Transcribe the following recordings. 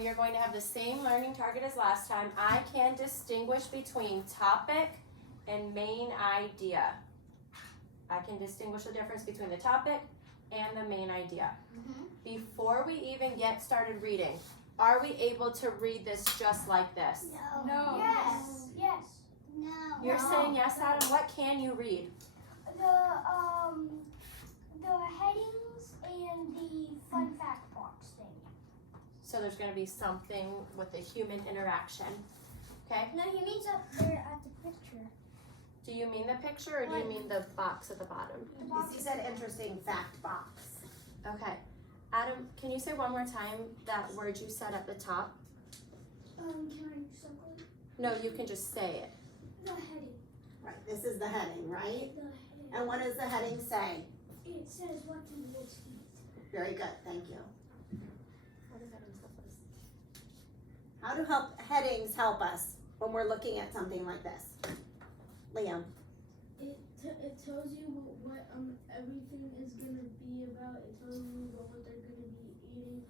we are going to have the same learning target as last time. I can distinguish between topic and main idea. I can distinguish the difference between the topic and the main idea. Before we even get started reading, are we able to read this just like this? No. Yes. Yes. No. You're saying yes, Adam? What can you read? The headings and the fun fact box thing. So there's going to be something with the human interaction. Okay? No, he means up there at the picture. Do you mean the picture or do you mean the box at the bottom? He said interesting fact box. Okay. Adam, can you say one more time that word you said at the top? Can I circle it? No, you can just say it. The heading. Right, this is the heading, right? The heading. And what does the heading say? It says what do wolves eat. Very good, thank you. How do headings help us? How do headings help us when we're looking at something like this? Liam. It tells you what everything is gonna be about. It tells you what they're gonna be eating.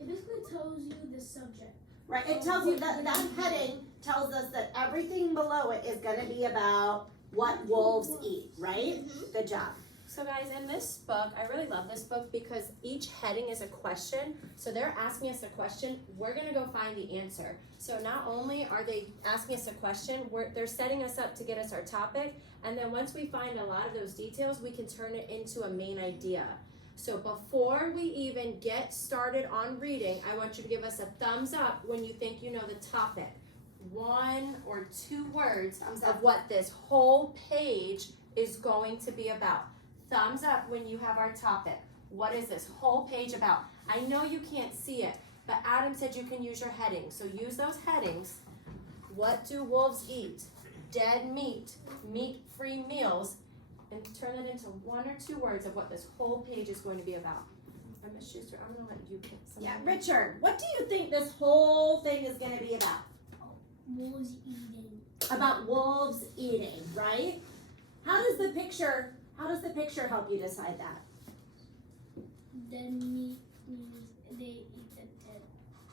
It basically tells you the subject. Right, it tells you that heading tells us that everything below it is going to be about what wolves eat, right? Good job. So guys, in this book, I really love this book because each heading is a question. So they're asking us a question, we're gonna go find the answer. So not only are they asking us a question, they're setting us up to get us our topic, and then once we find a lot of those details, we can turn it into a main idea. So before we even get started on reading, I want you to give us a thumbs up when you think you know the topic. 1 or 2 words of what this whole page is going to be about. Thumbs up when you have our topic. What is this whole page about? I know you can't see it, but Adam said you can use your headings. So use those headings. What do wolves eat? Dead meat, meat-free meals, and turn it into 1 or 2 words of what this whole page is going to be about. And Ms. Schuster, I'm gonna let you pick something. Yeah, Richard, what do you think this whole thing is going to be about? Wolves eating. About wolves eating, right? How does the picture help you decide that? Dead meat means they eat the dead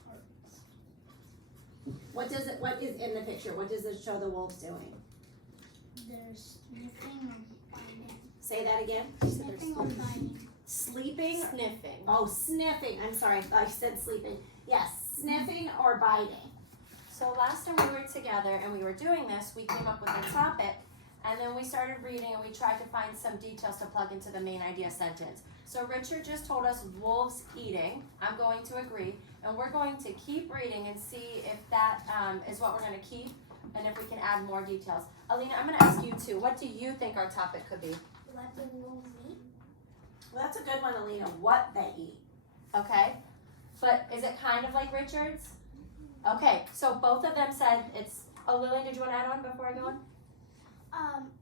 parts. What is in the picture? What does it show the wolves doing? They're sniffing or biting. Say that again. Sniffing or biting. Sleeping. Sniffing. Oh, sniffing. I'm sorry, I said sleeping. Yes, sniffing or biting. So last time we were together and we were doing this, we came up with a topic, and then we started reading and we tried to find some details to plug into the main idea sentence. So Richard just told us wolves eating. I'm going to agree, and we're going to keep reading and see if that is what we're going to keep and if we can add more details. Alina, I'm going to ask you too. What do you think our topic could be? What do wolves eat? Well, that's a good one, Alina. What they eat. Okay, but is it kind of like Richard's? Okay, so both of them said it's. Oh, Lily, did you want to add on before I go on?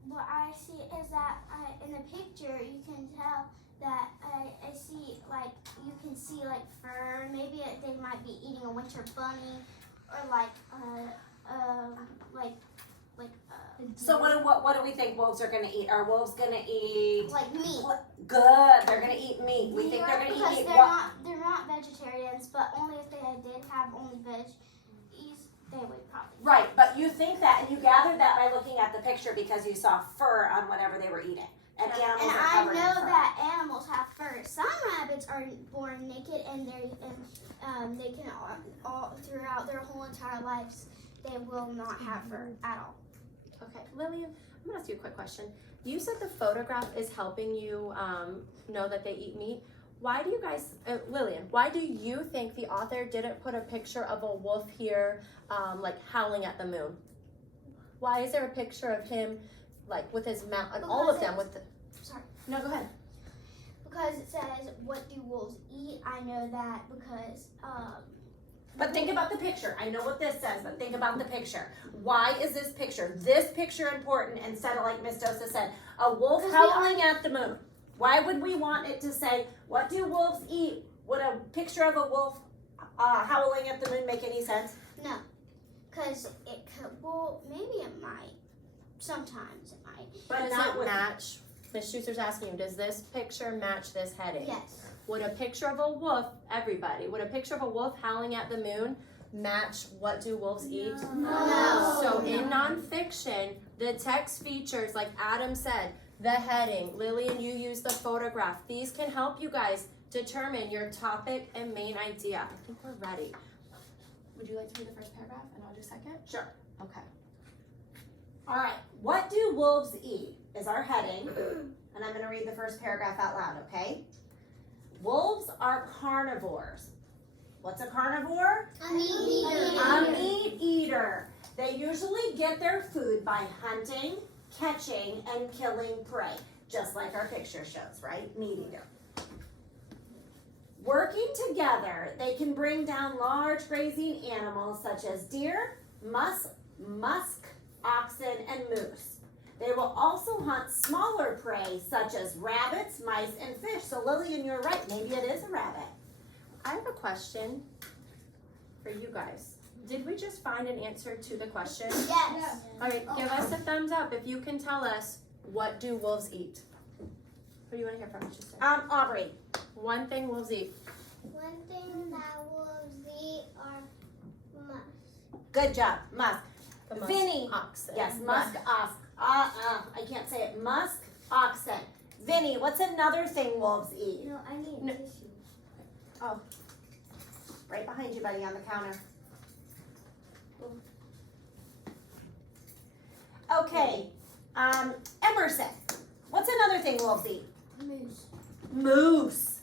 What I see is that in the picture you can tell that I see like you can see like fur. Maybe they might be eating a winter bunny, or So what do we think wolves are going to eat? Are wolves going to eat? like meat. Good. They're going to eat meat. We think they're going to eat what? They're not vegetarians, but only if they did have only veggies, they would probably. Right, but you think that, and you gathered that by looking at the picture because you saw fur on whatever they were eating. And animals And are I covered in know fur. that animals have fur. Some rabbits are born naked, and they can all throughout their whole entire lives they will not have fur at all. Okay, Lillian, I'm gonna ask you a quick question. You said the photograph is helping you know that they eat meat. Why do you guys, Lillian, why do you think the author didn't put a picture of a wolf here, like howling at the moon? Why is there a picture of him, like with his mouth, and all of them with the... Sorry. No, go ahead. Because it says, what do wolves eat? I know that because, But think about the picture. I know what this says, but think about the picture. Why is this picture important instead of like Miss Dosa said, a wolf howling at the moon? Why would we want it to say, what do wolves eat? Would a picture of a wolf howling at the moon make any sense? no. Because it could, well, maybe it might. Sometimes it might. But Does not it with... match? Miss Schuster's asking you, does this picture match this heading? Yes. would a picture of a wolf, everybody, would a picture of a wolf howling at the moon match what do wolves eat? No. So in nonfiction, the text features, like Adam said, the heading, Lillian, you use the photograph. These can help you guys determine your topic and main idea. I think we're ready. Would you like to read the first paragraph and I'll do second? Sure. Okay. All right. What do wolves eat is our heading. And I'm going to read the first paragraph out loud, okay? Wolves are carnivores. What's a carnivore? A meat eater. A meat eater. They usually get their food by hunting, catching, and killing prey, just like our picture shows, right? Meat eater. Working together, they can bring down large grazing animals such as deer, musk, oxen, and moose. They will also hunt smaller prey such as rabbits, mice, and fish. So Lillian, you're right. Maybe it is a rabbit. I have a question for you guys. Did we just find an answer to the question? Yes. All right, give us a thumbs up if you can tell us, what do wolves eat? Who do you want to hear from? Sister? Aubrey. One thing wolves eat. One thing that wolves eat are musk. Good job. Musk. The musk Vinny. oxen. Yes, musk ox. I can't say it. Musk oxen. Vinny, what's another thing wolves eat? No, I need No. tissue. Right behind you, buddy, on the counter. Okay. Emerson, what's another thing wolves eat? Moose. Moose.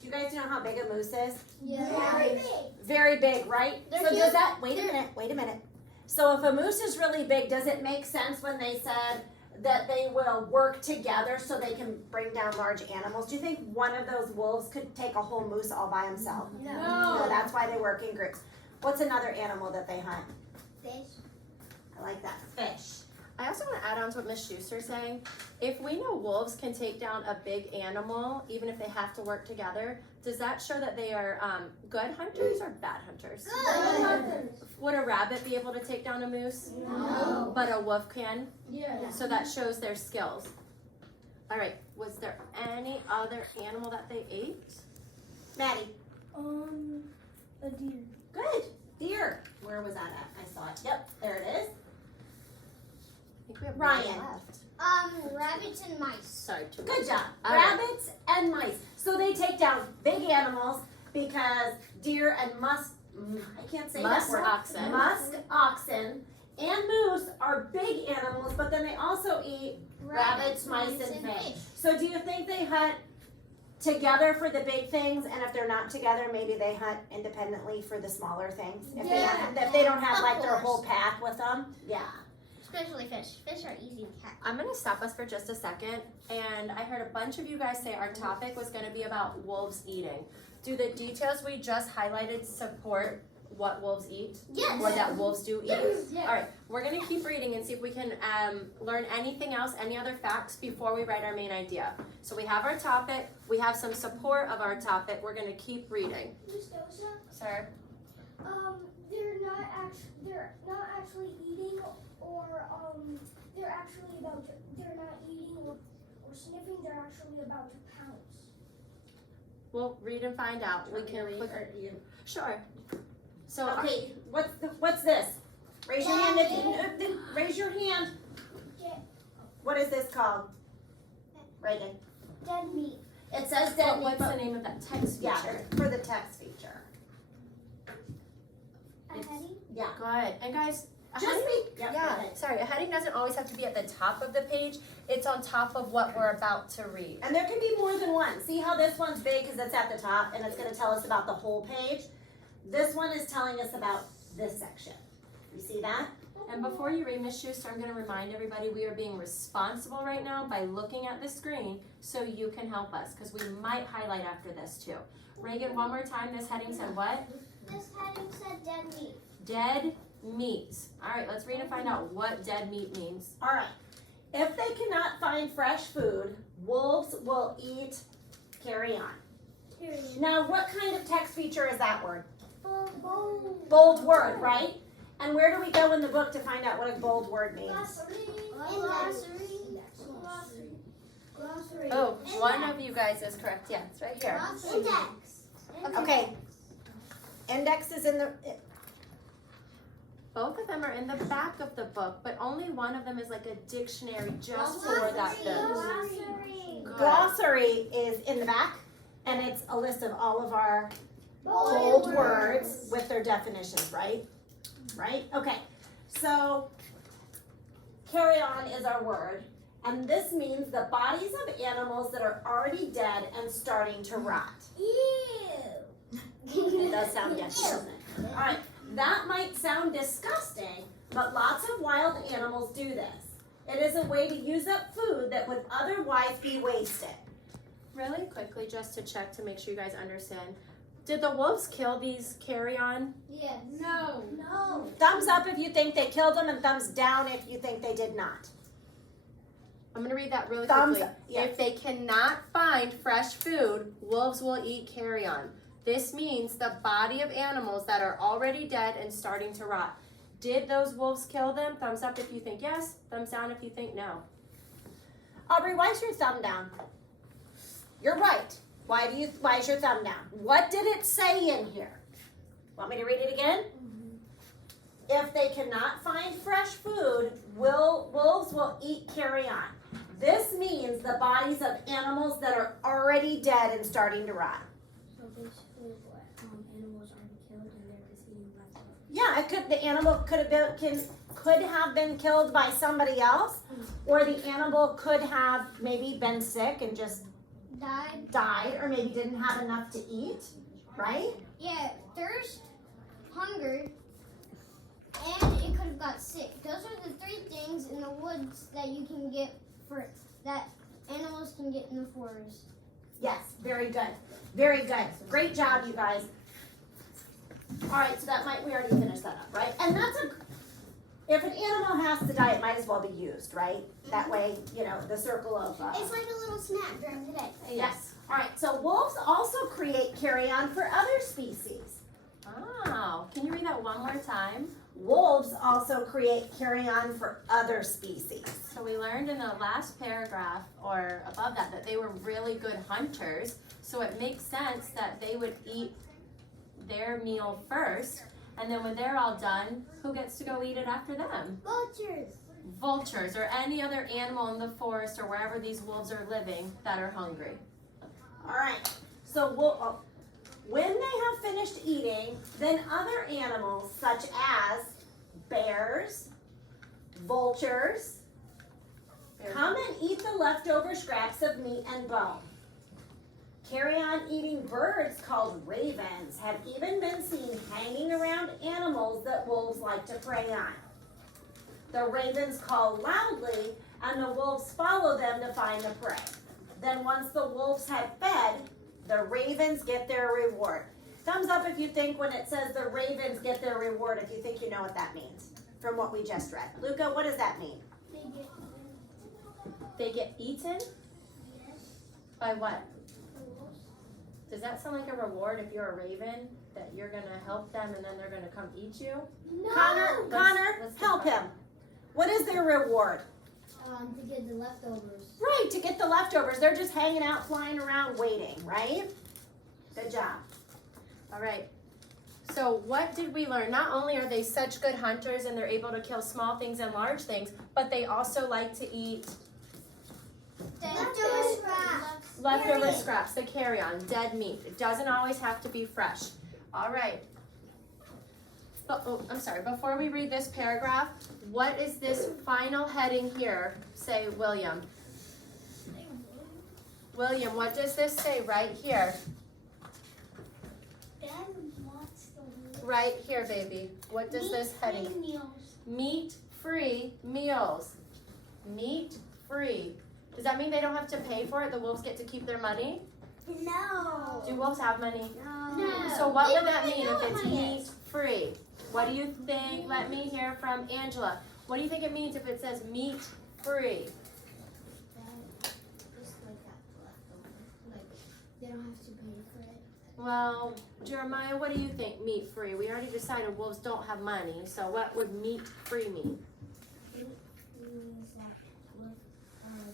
Do you guys know how big a moose is? Very big. Very big, right? They're So does huge. that, wait a minute. So if a moose is really big, does it make sense when they said that they will work together so they can bring down large animals? Do you think one of those wolves could take a whole moose all by himself? No, that's why they work in groups. What's another animal that they hunt? Fish. I like that. Fish. I also want to add on to what Miss Schuster's saying. If we know wolves can take down a big animal, even if they have to work together, does that show that they are good hunters or bad hunters? Would a rabbit be able to take down a moose? No. But a wolf can? Yeah. So that shows their skills. All right, was there any other animal that they ate? Maddie. A deer. Good. Deer. Where was that at? I saw it. Yep, there it is. I think we have Ryan. one left. Rabbits and mice. Sorry, too Good much. job. All right. Rabbits and mice. So they take down big animals because deer and I can't say Musk that word. oxen. Musk oxen and moose are big animals, but then they also eat rabbits, mice, and fish. So do you think they hunt together for the big things, and if they're not together, maybe they hunt independently for the smaller things? If they don't have Of like their course. whole pack with them? Yeah. Especially fish. Fish are easy to catch. I'm gonna stop us for just a second, and I heard a bunch of you guys say our topic was gonna be about wolves eating. Do the details we just highlighted support what wolves eat? Yes. Or that wolves do eat? Yeah. All right, we're gonna keep reading and see if we can learn anything else, any other facts before we write our main idea. So we have our topic, we have some support of our topic, we're gonna keep reading. Miss Dosa, Sir? they're not actually eating, or they're not eating or sniffing. They're actually about to pounce. We'll read and find out. We can click. Sure. So Okay, what's this? Raise your hand raise your hand. What is this called? Reagan. Dead meat. It says dead meat, what's but the name of that text feature? yeah, for the text feature. A heading? Yeah. Good. And guys, a Just heading, be, yeah, go yeah, ahead. sorry, a heading doesn't always have to be at the top of the page. It's on top of what we're about to read. And there can be more than one. See how this one's big because it's at the top and it's gonna tell us about the whole page? This one is telling us about this section. You see that? And before you read, Miss Schuster, I'm gonna remind everybody we are being responsible right now by looking at the screen so you can help us, because we might highlight after this too. Reagan, one more time, this heading said what? This heading said dead meat. Dead meat. All right, let's read and find out what dead meat means. All right. If they cannot find fresh food, wolves will eat, carry on. Now, what kind of text feature is that word? Bold word, right? And where do we go in the book to find out what a bold word means? Glossary. Glossary. Oh, one of you guys is correct. Yeah, it's right here. Index. Okay. Index is in the, Both of them are in the back of the book, but only one of them is like a dictionary just for that book. Glossary. Good. glossary is in the back, and it's a list of all of our bold words with their definitions, right? Right? Okay. So, carry on is our word, and this means the bodies of animals that are already dead and starting to rot. It does sound yucky, doesn't it? All right. That might sound disgusting, but lots of wild animals do this. It is a way to use up food that would otherwise be wasted. Really quickly, just to check to make sure you guys understand. Did the wolves kill these carry-on? Yes. No. Thumbs up if you think they killed them, and thumbs down if you think they did not. I'm gonna read that really Thumbs quickly. up, yeah. If they cannot find fresh food, wolves will eat carrion. This means the body of animals that are already dead and starting to rot. Did those wolves kill them? Thumbs up if you think yes. Thumbs down if you think no. Aubrey, why is your thumb down? You're right. Why is your thumb down? What did it say in here? Want me to read it again? If they cannot find fresh food, wolves will eat carrion. This means the bodies of animals that are already dead and starting to rot. So basically, what animals already killed and they're just eating leftovers. Yeah, it could. The animal could have been killed by somebody else, or the animal could have maybe been sick and just died, or maybe didn't have enough to eat. Right? Yeah, thirst, hunger, and it could have got sick. Those are the three things in the woods that you can get that animals can get in the forest. Yes. Very good. Very good. Great job, you guys. All right. So we already finished that up, right? And if an animal has to die, it might as well be used, right? That way, the circle of. It's like a little snack during the day. Yes. All right. So wolves also create carrion for other species. Oh, can you read that one more time? Wolves also create carrion for other species. So we learned in the last paragraph or above that they were really good hunters. So it makes sense that they would eat their meal first, and then when they're all done, who gets to go eat it after them? Vultures. Vultures or any other animal in the forest or wherever these wolves are living that are hungry. All right. So when they have finished eating, then other animals such as bears, vultures, come and eat the leftover scraps of meat and bone. Carrion-eating birds called ravens have even been seen hanging around animals that wolves like to prey on. The ravens call loudly, and the wolves follow them to find the prey. Then once the wolves have fed, the ravens get their reward. Thumbs up if you think when it says the ravens get their reward, if you think you know what that means from what we just read. Luca, what does that mean? They get eaten? By what? Does that sound like a reward if you're a raven? That you're gonna help them and then they're gonna come eat you? No. Connor, what's the help him. What is their reward? To get the leftovers. Right, to get the leftovers. They're just hanging out, flying around, waiting, right? Good job. All right. So what did we learn? Not only are they such good hunters and they're able to kill small things and large things, but they also like to eat leftover scraps, the carrion, dead meat. It doesn't always have to be fresh. All right. I'm sorry, before we read this paragraph, what is this final heading here? Say, William. William, what does this say right here? Right here, baby. What does this heading? Meat-free meals. Meat-free. Does that mean they don't have to pay for it? The wolves get to keep their money? No. Do wolves have money? No. So what would that mean if it's meat-free? What do you think? Let me hear from Angela. What do you think it means if it says meat-free? They don't have to pay for it. Well, Jeremiah, what do you think meat-free? We already decided wolves don't have money, so what would meat-free mean? It means that with going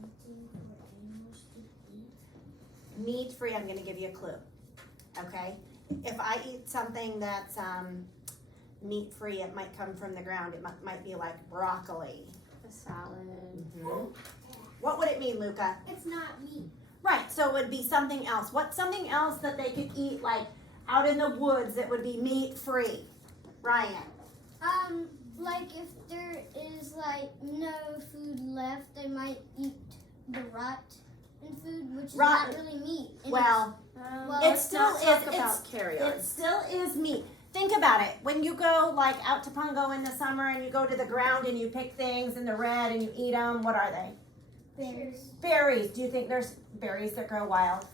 hunting for meat free, I'm gonna give you a clue. Okay? If I eat something that's meat free, it might come from the ground. It might be like broccoli. A salad. What would it mean, Luca? It's not meat. Right, so it would be something else. What's something else that they could eat like out in the woods that would be meat free? Ryan. Like if there is like no food left, they might eat the rot in food, which is Rotten. not really meat. And Well, Well, it let's still not is. talk about carry-on. It still is meat. Think about it. When you go like out to Pungo in the summer and you go to the ground and you pick things in the red and you eat them, what are they? berries. Berries. Do you think there's berries that grow wild?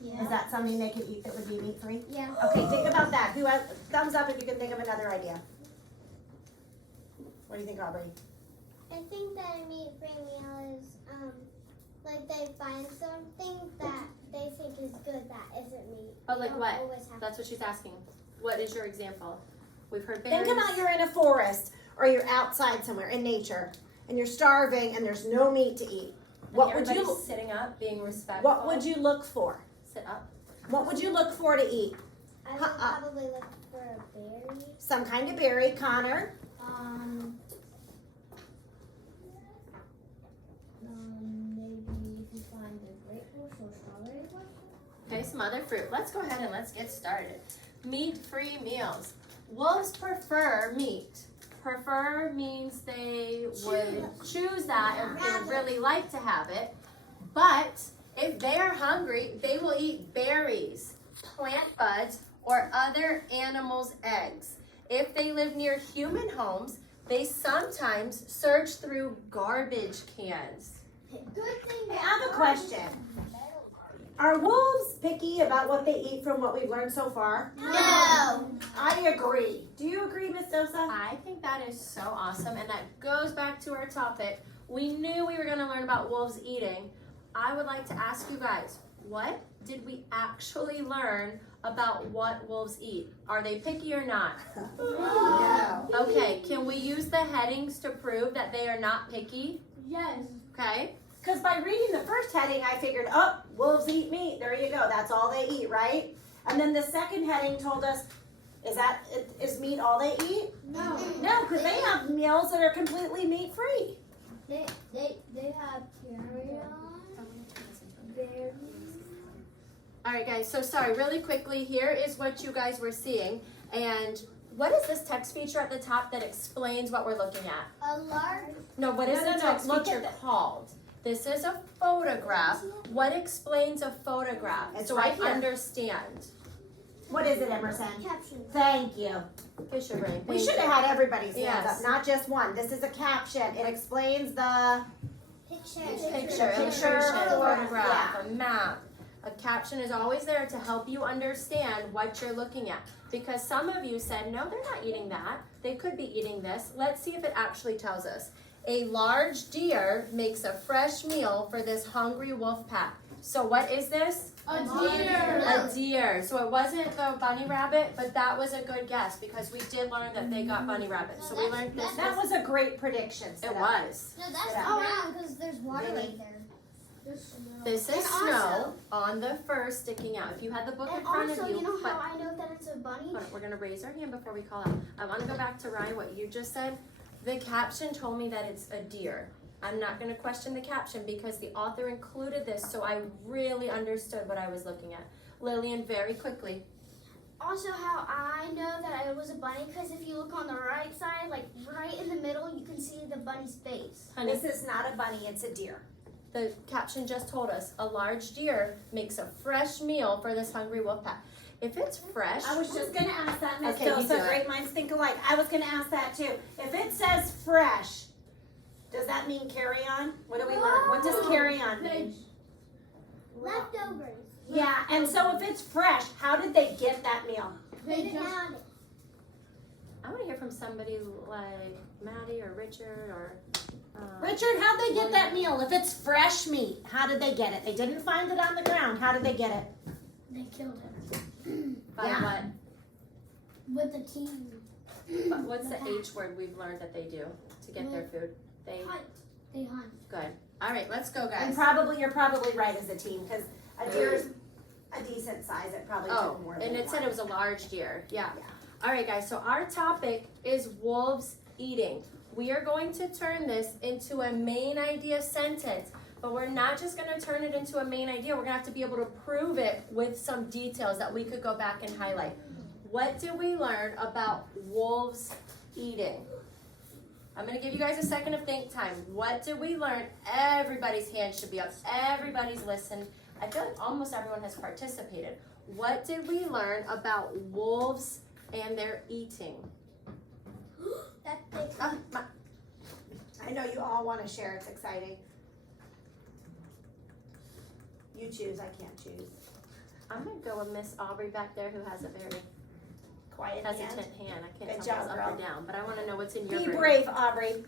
Yeah. Is that something they could eat that would be meat free? Yeah. Okay, think about that. Who has thumbs up if you can think of another idea? What do you think, Aubrey? I think that a meat-free meal is like they find something that they think is good that isn't meat. Oh, They like don't what? always have That's what she's asking. What is your example? We've heard berries. Think about you're in a forest or you're outside somewhere in nature and you're starving and there's no meat to eat. What would Everybody's you sitting up, being respectful. What would you look for? Sit up. What would you look for to eat? I would Uh-uh. probably look for a berry. Some kind of berry, Connor. Maybe if you find a grape bush or strawberry bush. Okay, some other fruit. Let's go ahead and let's get started. Meat-free meals. Wolves prefer meat. Prefer means they would choose that and would really like to have it. But if they are hungry, they will eat berries, plant buds, or other animals' eggs. If they live near human homes, they sometimes search through garbage cans. Good thing. Hey, I have a question. Are wolves picky about what they eat from what we've learned so far? No. I agree. Do you agree, Miss Dosa? I think that is so awesome, and that goes back to our topic. We knew we were going to learn about wolves eating. I would like to ask you guys, what did we actually learn about what wolves eat? Are they picky or not? No. Okay, can we use the headings to prove that they are not picky? Yes. Okay, Because by reading the first heading, I figured, oh, wolves eat meat. There you go. That's all they eat, right? And then the second heading told us, is meat all they eat? No. No, because they have meals that are completely meat free. They have carry-on, berries. all right guys, so sorry, really quickly, here is what you guys were seeing. And what is this text feature at the top that explains what we're looking at? A large. No, what is No, the no, text look feature at called? This is a photograph. What explains a photograph? It's so right I here. understand. What is it, Emerson? Caption. Thank you. Fisher brain. We thank should have you. had everybody's hands Yes. up, not just one. This is a caption. It explains the Picture. Picture, Picture, illustration, photograph, photograph, a map. A caption is always there to help you understand what you're looking at. Because some of you said, no, they're not eating that. They could be eating this. Let's see if it actually tells us. A large deer makes a fresh meal for this hungry wolf pack. So what is this? A deer. A deer. So it wasn't the bunny rabbit, but that was a good guess because we did learn that they got bunny rabbits. So we learned this. That was a great prediction. It was. No, that's Yeah. not wrong because there's water Really? right there. This is And snow also- on the fur sticking out. If you had the book in And front also, of you, you know but how I know that it's a bunny? hold on, we're gonna raise our hand before we call out. I wanna go back to Ryan, what you just said. The caption told me that it's a deer. I'm not gonna question the caption because the author included this, so I really understood what I was looking at. Lillian, very quickly. Also, how I know that it was a bunny because if you look on the right side, like right in the middle, you can see the bunny's face. Honey, This is not a bunny, it's a deer. the caption just told us a large deer makes a fresh meal for this hungry wolf pack. If it's fresh, I was just gonna ask that, Miss Okay, you do Dosa. it. Great minds think alike. I was gonna ask that too. If it says fresh, does that mean carry on? What do we learn? What does carry on mean? Leftovers. Yeah, and so if it's fresh, how did they get that meal? They just I wanna hear from somebody like Maddie or Richard or Richard, how'd they get that meal? If it's fresh meat, how did they get it? They didn't find it on the ground. How did they get it? they killed him by Yeah. with the team. what's the H word we've learned that they do to get their food? They Hunt. They hunt. good. All right, let's go, And guys. you're probably right as a team because A deer's a decent size, it probably Oh, took more than and it said one. it was a large deer, yeah. Yeah. All right, guys, so our topic is wolves eating. We are going to turn this into a main idea sentence, but we're not just gonna turn it into a main idea, we're gonna have to be able to prove it with some details that we could go back and highlight. What did we learn about wolves eating? I'm gonna give you guys a second of think time. What did we learn? Everybody's hand should be up. Everybody's listened. I feel like almost everyone has participated. What did we learn about wolves and their eating? That they I know you all wanna share, it's exciting. You choose, I can't choose. I'm gonna go with Miss Aubrey back there who has a very Quiet hesitant hand. hand. I can't Good tell if it's job, up or girl. down, but I wanna know what's in your Be brain. brave, Aubrey.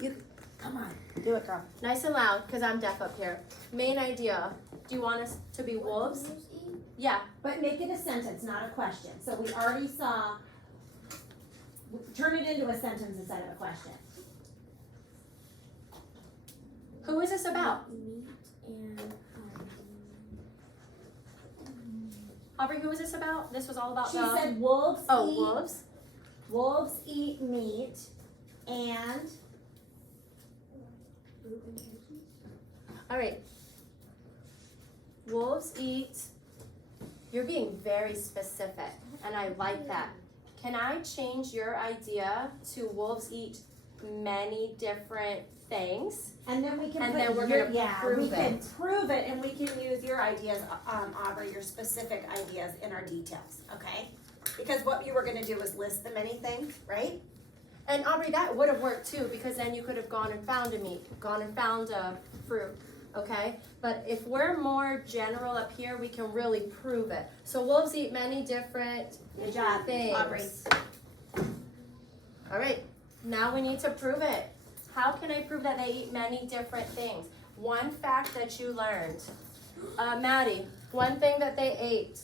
You, come on, do it, girl. Nice and loud, because I'm deaf up here. Main idea. Do you want us to be wolves? Yeah. But make it a sentence, not a question. So we already saw, turn it into a sentence instead of a question. Who is this about? Meat and Aubrey, who is this about? This was all about She the... said wolves Oh, eat, wolves? wolves eat meat and, All right. Wolves eat. You're being very specific, and I like that. Can I change your idea to wolves eat many different things? and then we can And put then we're your, gonna yeah, prove we can it. prove it and we can use your ideas, Aubrey, your specific ideas in our details, okay? Because what you were gonna do was list the many things, right? And Aubrey, that would have worked too, because then you could have gone and found a meat, gone and found a fruit, okay? But if we're more general up here, we can really prove it. So wolves eat many different Good job, things. Aubrey. All right, now we need to prove it. How can I prove that they eat many different things? One fact that you learned. Maddie, one thing that they ate.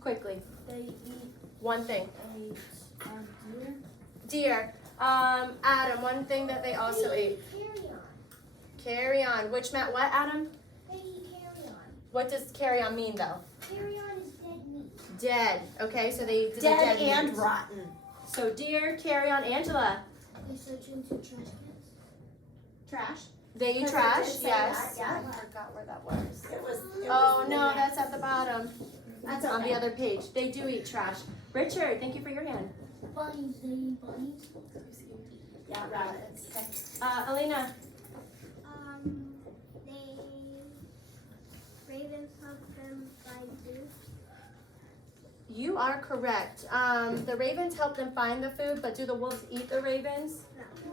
Quickly, they eat one thing. deer. Deer. Adam, one thing that they also ate. carry on. Carry on. Which Matt? What, Adam? They eat carry on. What does carry on mean though? Carry on is dead meat. Dead. Okay, so they eat the Dead dead and meat. rotten. So deer, carry on. Angela, They search into trash cans. Trash? they eat Because it trash. did say Yes. that, yeah. I forgot where that was. It was. Oh no, that's at the bottom. That's On the okay. other page. They do eat trash. Richard, thank you for your hand. Bunnies, they eat bunnies. Yeah, rabbits. Elena, They ravens help them find food. you are correct. The ravens help them find the food, but do the wolves eat the ravens?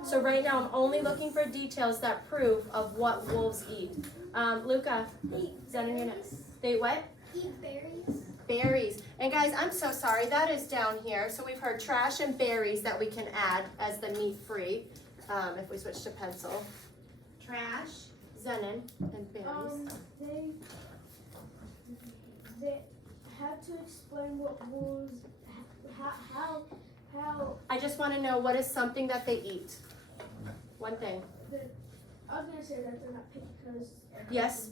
So right now I'm only looking for details that prove of what wolves eat. Luca, They Zen and Eunice. They what? eat berries. Berries. And guys, I'm so sorry, that is down here. So we've heard trash and berries that we can add as the meat free. If we switch to pencil. Trash. Zenon and berries. They had to explain what wolves, how I just want to know what is something that they eat. One thing. I was gonna say that they're not picky because Yes.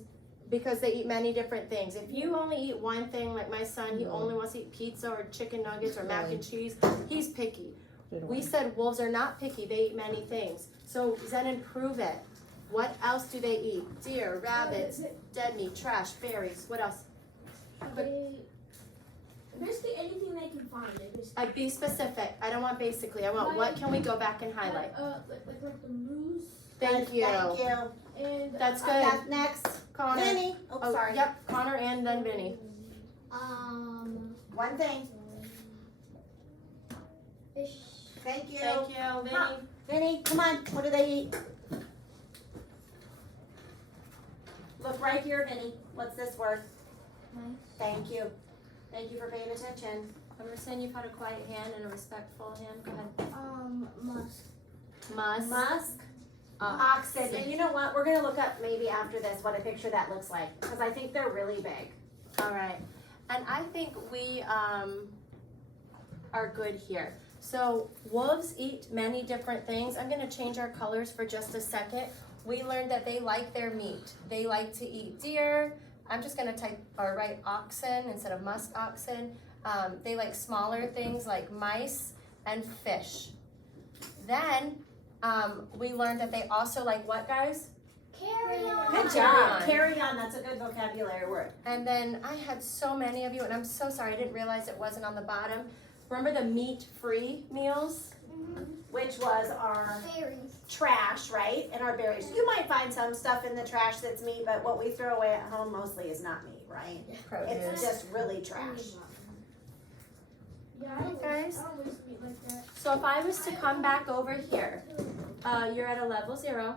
Because they eat many different things. If you only eat one thing, like my son, he only wants to eat pizza or chicken nuggets or mac and cheese, he's picky. We said wolves are not picky, they eat many things. So Zenon, prove it. What else do they eat? Deer, rabbits, dead meat, trash, berries, what else? they basically anything they can find. They basically Be specific. I don't want basically, I want what can we go back and highlight? like the moose Thank you. Thank you. and That's good. That's next. Connor. Vinny. Oh, Oh, sorry. yep, Connor and then Vinny. One thing. Fish. Thank you. Thank you, Vinny. Vinny, come on. What do they eat? Look right here, Vinny. What's this word? Mice. Thank you. Thank you for paying attention. Emerson, you've had a quiet hand and a respectful hand. Go ahead. Musk. Musk. Musk. Oxen. And you know what? We're going to look up maybe after this what a picture that looks like. Because I think they're really big. All right. And I think we are good here. So wolves eat many different things. I'm going to change our colors for just a second. we learned that they like their meat. They like to eat deer. I'm just gonna write oxen instead of musk oxen. They like smaller things like mice and fish. Then we learned that they also like what, guys? Carry on. Good Carry job. on. Carry on. That's a good vocabulary word. And then I had so many of you, and I'm so sorry, I didn't realize it wasn't on the bottom. Remember the meat-free meals? Which was our Berries. trash, right? And our berries. You might find some stuff in the trash that's meat, but what we throw away at home mostly is not meat, right? It's just really trash. Yeah, Hey, guys. I don't waste meat like that. So if I was to come back over here, you're at a level 0.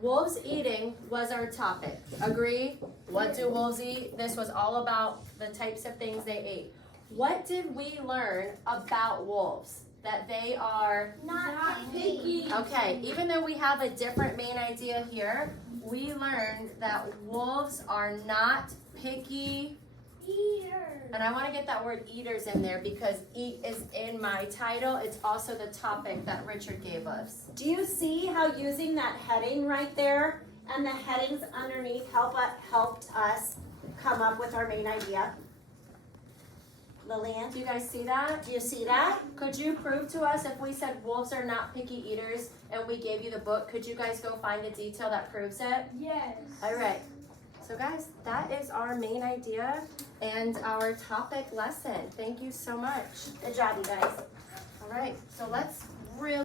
Wolves eating was our topic. Agree? What do wolves eat? This was all about the types of things they ate. What did we learn about wolves? That they are, Not picky. okay, even though we have a different main idea here, we learned that wolves are not picky. Eater. And I want to get that word eaters in there because eat is in my title. It's also the topic that Richard gave us. Do you see how using that heading right there and the headings underneath helped us come up with our main idea? Lillian, Do you guys see that? do you see that? Could you prove to us if we said wolves are not picky eaters and we gave you the book, could you guys go find a detail that proves it? Yes. All right. So guys, that is our main idea and our topic lesson. Thank you so much. Good job, you guys. All right, so let's really